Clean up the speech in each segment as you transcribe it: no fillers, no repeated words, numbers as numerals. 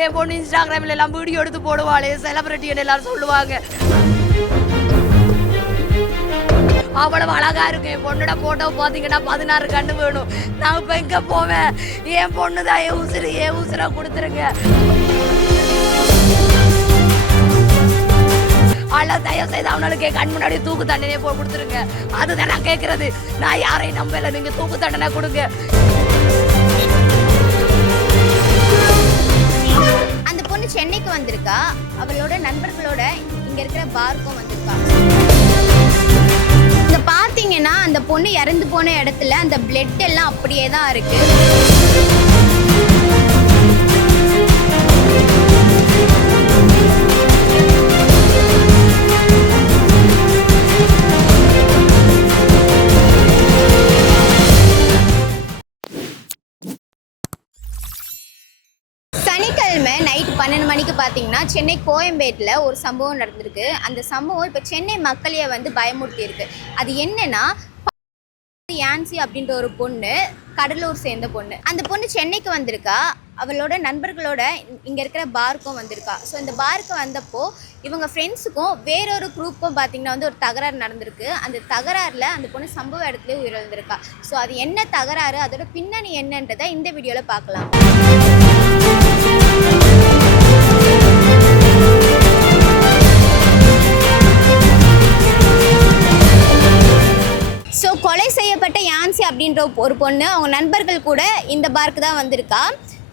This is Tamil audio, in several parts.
என் பொண்ணு இன்ஸ்டாகிராமில் எல்லாம் வீடியோ எடுத்து போடுவாளே, செலிபிரிட்டின்னு எல்லாரும் சொல்லுவாங்க. அவ்வளவு அழகா இருக்கு. என் பொண்ணோட போட்டோ பார்த்தீங்கன்னா 16 கண்ணு வேணும். நான் இப்போ எங்கே போவேன்? என் பொண்ணு தான் என் உசுரை கொடுத்துருங்க. அல்ல தயவு செய்து அவனுக்கு கண் முன்னாடி தூக்கு தண்டனை கொடுத்துருங்க. அதுதான் நான் கேட்கறது. நான் யாரையும் நம்பல, நீங்க தூக்கு தண்டனை கொடுங்க. அந்த பொண்ணு சென்னைக்கு வந்திருக்கா, அவளோட நண்பர்களோட இங்க இருக்கிற பார்க்கும் வந்திருக்கா. இங்க பாத்தீங்கன்னா அந்த பொண்ணு இறந்து போன இடத்துல அந்த பிளட் எல்லாம் அப்படியே தான் இருக்கு. சனிக்கிழமை நைட்டு 12 மணிக்கு பார்த்தீங்கன்னா சென்னை கோயம்பேட்டில் ஒரு சம்பவம் நடந்திருக்கு. அந்த சம்பவம் இப்போ சென்னை மக்களையே வந்து பயமுறுத்தி இருக்கு. அது என்னன்னா, யான்சி அப்படின்ற ஒரு பொண்ணு, கடலூர் சேர்ந்த பொண்ணு. அந்த பொண்ணு சென்னைக்கு வந்திருக்கா, அவளோட நண்பர்களோட இங்கே இருக்கிற பார்க்கும் வந்திருக்கா. ஸோ இந்த பார்க்கு வந்தப்போ இவங்க ஃப்ரெண்ட்ஸுக்கும் வேறொரு குரூப்புக்கும் பார்த்தீங்கன்னா வந்து ஒரு தகராறு நடந்திருக்கு. அந்த தகராறில் அந்த பொண்ணு சம்பவ இடத்துல உயிரிழந்திருக்கா. ஸோ அது என்ன தகராறு, அதோட பின்னணி என்னன்றதை இந்த வீடியோவில் பார்க்கலாம். ஸோ கொலை செய்யப்பட்ட யான்சி அப்படின்ற ஒரு பொண்ணு அவங்க நண்பர்கள் கூட இந்த பார்க்கு தான் வந்திருக்கா.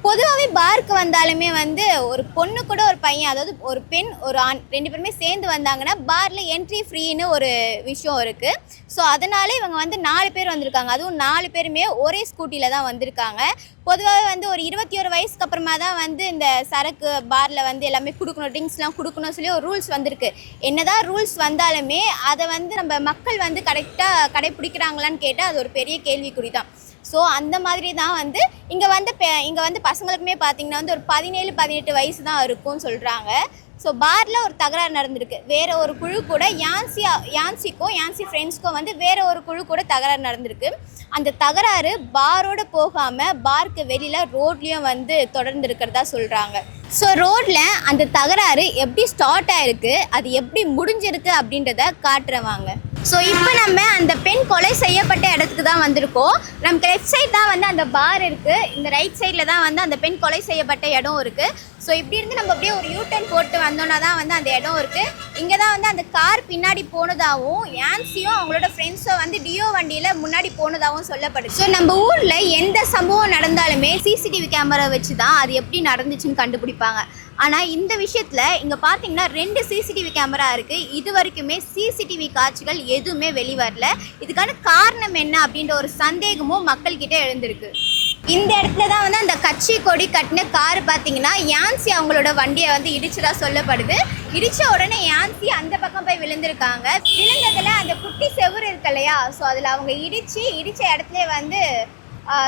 பொதுவாகவே பார்க்கு வந்தாலுமே வந்து ஒரு பொண்ணு கூட ஒரு பையன், அதாவது ஒரு பெண் ஒரு ஆண், 2 பேருமே சேர்ந்து வந்தாங்கன்னா பாரில் என்ட்ரி ஃப்ரீன்னு ஒரு விஷயம் இருக்குது. ஸோ அதனால இவங்க வந்து 4 பேர் வந்திருக்காங்க. அதுவும் 4 பேருமே ஒரே ஸ்கூட்டியில் தான் வந்திருக்காங்க. பொதுவாகவே வந்து ஒரு 21 வயசுக்கு அப்புறமா தான் வந்து இந்த சரக்கு பாரில் வந்து எல்லாமே கொடுக்கணும், ட்ரிங்க்ஸ்லாம் கொடுக்கணும்னு சொல்லி ஒரு ரூல்ஸ் வந்திருக்கு. என்னதான் ரூல்ஸ் வந்தாலுமே அதை வந்து நம்ம மக்கள் வந்து கரெக்டாக கடைப்பிடிக்கிறாங்களான்னு கேட்டால் அது ஒரு பெரிய கேள்விக்குறி தான். ஸோ அந்த மாதிரி தான் வந்து இங்கே வந்து பசங்களுக்குமே பார்த்திங்கன்னா வந்து ஒரு 17-18 வயசு தான் இருக்கும்னு சொல்கிறாங்க. ஸோ பாரில் ஒரு தகராறு நடந்திருக்கு. வேறு ஒரு குழு கூட யான்சிக்கும் யான்சி ஃப்ரெண்ட்ஸ்க்கும் வந்து வேறு ஒரு குழு கூட தகராறு நடந்திருக்கு. அந்த தகராறு பாரோடு போகாமல் பார்க்கு வெளியில் ரோட்லேயும் வந்து தொடர்ந்து இருக்கிறதா சொல்கிறாங்க. ஸோ ரோட்டில் அந்த தகராறு எப்படி ஸ்டார்ட் ஆகிருக்கு, அது எப்படி முடிஞ்சிருக்கு அப்படின்றத காட்டுறவாங்க. ஸோ இப்போ நம்ம அந்த பெண் கொலை செய்யப்பட்ட இடத்துக்கு தான் வந்திருக்கோம். நமக்கு லெஃப்ட் சைட் தான் வந்து அந்த பார் இருக்குது, இந்த ரைட் சைடில் தான் வந்து அந்த பெண் கொலை செய்யப்பட்ட இடம் இருக்குது. ஸோ இப்படி இருந்து நம்ம அப்படியே ஒரு யூட்டர்ன் போட்டு வந்தோன்னா தான் வந்து அந்த இடம் இருக்குது. இங்கே தான் வந்து அந்த கார் பின்னாடி போனதாகவும் யான்சியும் அவங்களோட ஃப்ரெண்ட்ஸும் வந்து டியோ வண்டியில் முன்னாடி போனதாகவும் சொல்லப்படுது. ஸோ நம்ம ஊரில் எந்த சம்பவம் நடந்தாலுமே சிசிடிவி கேமரா வச்சு தான் அது எப்படி நடந்துச்சுன்னு கண்டுபிடிப்பாங்க. ஆனால் இந்த விஷயத்தில் இங்கே பார்த்தீங்கன்னா 2 சிசிடிவி கேமரா இருக்குது. இது வரைக்குமே சிசிடிவி காட்சிகள் எதுவுமே வெளிவரல. இதுக்கான காரணம் என்ன அப்படின்ற ஒரு சந்தேகமும் மக்கள்கிட்ட எழுந்திருக்கு. இந்த இடத்துல தான் வந்து அந்த கட்சி கொடி கட்டின கார் பார்த்தீங்கன்னா யான்சி அவங்களோட வண்டியை வந்து இடிச்சதா சொல்லப்படுது. இடித்த உடனே யான்சி அந்த பக்கம் போய் விழுந்திருக்காங்க. விழுந்ததில் அந்த குட்டி செவுரு இருக்கு இல்லையா, ஸோ அதில் அவங்க இடித்த இடத்துல வந்து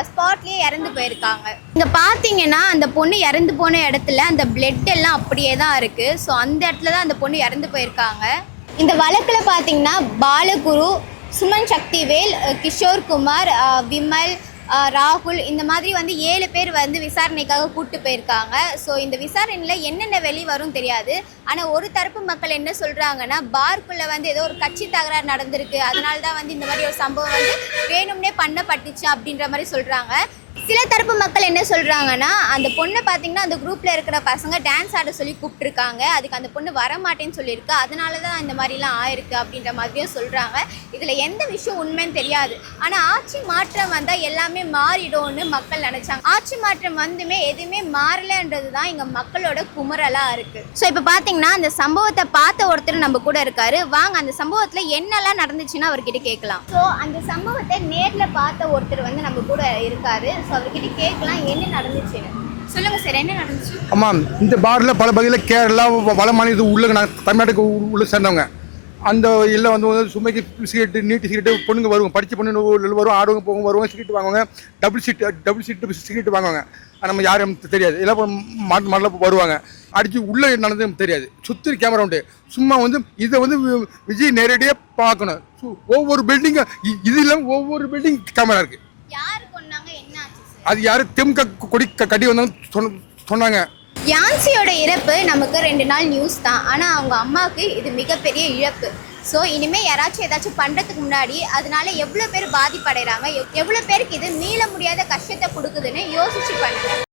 ஸ்பாட்லேயே இறந்து போயிருக்காங்க. இங்கே பார்த்தீங்கன்னா அந்த பொண்ணு இறந்து போன இடத்துல அந்த பிளட் எல்லாம் அப்படியே தான் இருக்குது. ஸோ அந்த இடத்துல தான் அந்த பொண்ணு இறந்து போயிருக்காங்க. இந்த வழக்கில் பார்த்தீங்கன்னா பாலகுரு, சுமன் சக்திவேல், கிஷோர் குமார், விமல், ராகுல், இந்த மாதிரி வந்து 7 பேர் வந்து விசாரணைக்காக கூப்பிட்டு போயிருக்காங்க. ஸோ இந்த விசாரணையில் என்னென்ன வெளி வரும் தெரியாது. ஆனால் ஒரு தரப்பு மக்கள் என்ன சொல்கிறாங்கன்னா, பார்க்குள்ளே வந்து ஏதோ ஒரு கட்சி தகராறு நடந்திருக்கு, அதனால தான் வந்து இந்த மாதிரி ஒரு சம்பவம் வந்து வேணும்னே பண்ணப்பட்டுச்சு அப்படின்ற மாதிரி சொல்கிறாங்க. சில தரப்பு மக்கள் என்ன சொல்கிறாங்கன்னா, அந்த பொண்ணை பார்த்திங்கன்னா அந்த குரூப்பில் இருக்கிற பசங்க டான்ஸ் ஆட சொல்லி கூப்பிட்ருக்காங்க, அதுக்கு அந்த பொண்ணு வரமாட்டேன்னு சொல்லியிருக்கு, அதனால தான் இந்த மாதிரிலாம் ஆயிருக்கு அப்படின்ற மாதிரியும் சொல்கிறாங்க. இதில் எந்த விஷயம் உண்மைன்னு தெரியாது. ஆனால் ஆட்சி மாற்றம் வந்தால் எல்லாமே மாறிடும்னு மக்கள் நினச்சாங்க. ஆட்சி மாற்றம் வந்துமே எதுவுமே மாறலைன்றது தான் இங்கே மக்களோட குமுறலாக இருக்குது. ஸோ இப்போ பார்த்தீங்கன்னா அந்த சம்பவத்தை பார்த்த ஒருத்தர் நம்ம கூட இருக்காரு. வாங்க அந்த சம்பவத்தில் என்னெல்லாம் நடந்துச்சுன்னு அவர்கிட்ட கேட்கலாம். ஸோ அந்த சம்பவத்தை நேரில் பார்த்த ஒருத்தர் வந்து நம்ம கூட இருக்காரு. ஸோ அவர்கிட்ட கேட்கலாம் என்ன நடந்துச்சுன்னு. சொல்லுங்க சார், என்ன நடந்துச்சு? ஆமாம், இந்த பாரில் பல வகையில் கேரளா வட மாநிலத்து உள்ள தமிழ்நாட்டுக்கு உள்ள சேர்ந்தவங்க. அந்த இல்லை வந்து சுமைக்கு சிகரெட்டு, நீட்டு சிகரெட்டு பொண்ணுங்க வருவாங்க, படித்த பொண்ணு வரும், ஆடுவாங்க, போங்க, வருவாங்க, சிகரெட்டு வாங்குவாங்க, டபுள் சீட்டு சிகரெட்டு வாங்குவாங்க. நம்ம யாரும் தெரியாது, எல்லாம் மாடல வருவாங்க, அடித்து உள்ளே நடந்தது தெரியாது. சுற்றி கேமரா உண்டு. சும்மா வந்து இதை வந்து விஜய் நேரடியாக பார்க்கணும். ஒவ்வொரு பில்டிங்கும் இது இல்லாமல் ஒவ்வொரு பில்டிங் கேமரா இருக்குது. யார் கொன்னாங்க, என்ன ஆச்சு? அது யாரும் திமுக கொடி கட்டி வந்தாங்க சொன்னாங்க. யான்சியோட இறப்பு நமக்கு 2 நாள் நியூஸ் தான், ஆனால் அவங்க அம்மாவுக்கு இது மிகப்பெரிய இழப்பு. ஸோ இனிமேல் யாராச்சும் ஏதாச்சும் பண்ணுறதுக்கு முன்னாடி அதனால எவ்வளோ பேர் பாதிப்படைகிறாங்க, எவ்வளோ பேருக்கு இது மீள முடியாத கஷ்டத்தை கொடுக்குதுன்னு யோசிச்சு பண்ணுங்க.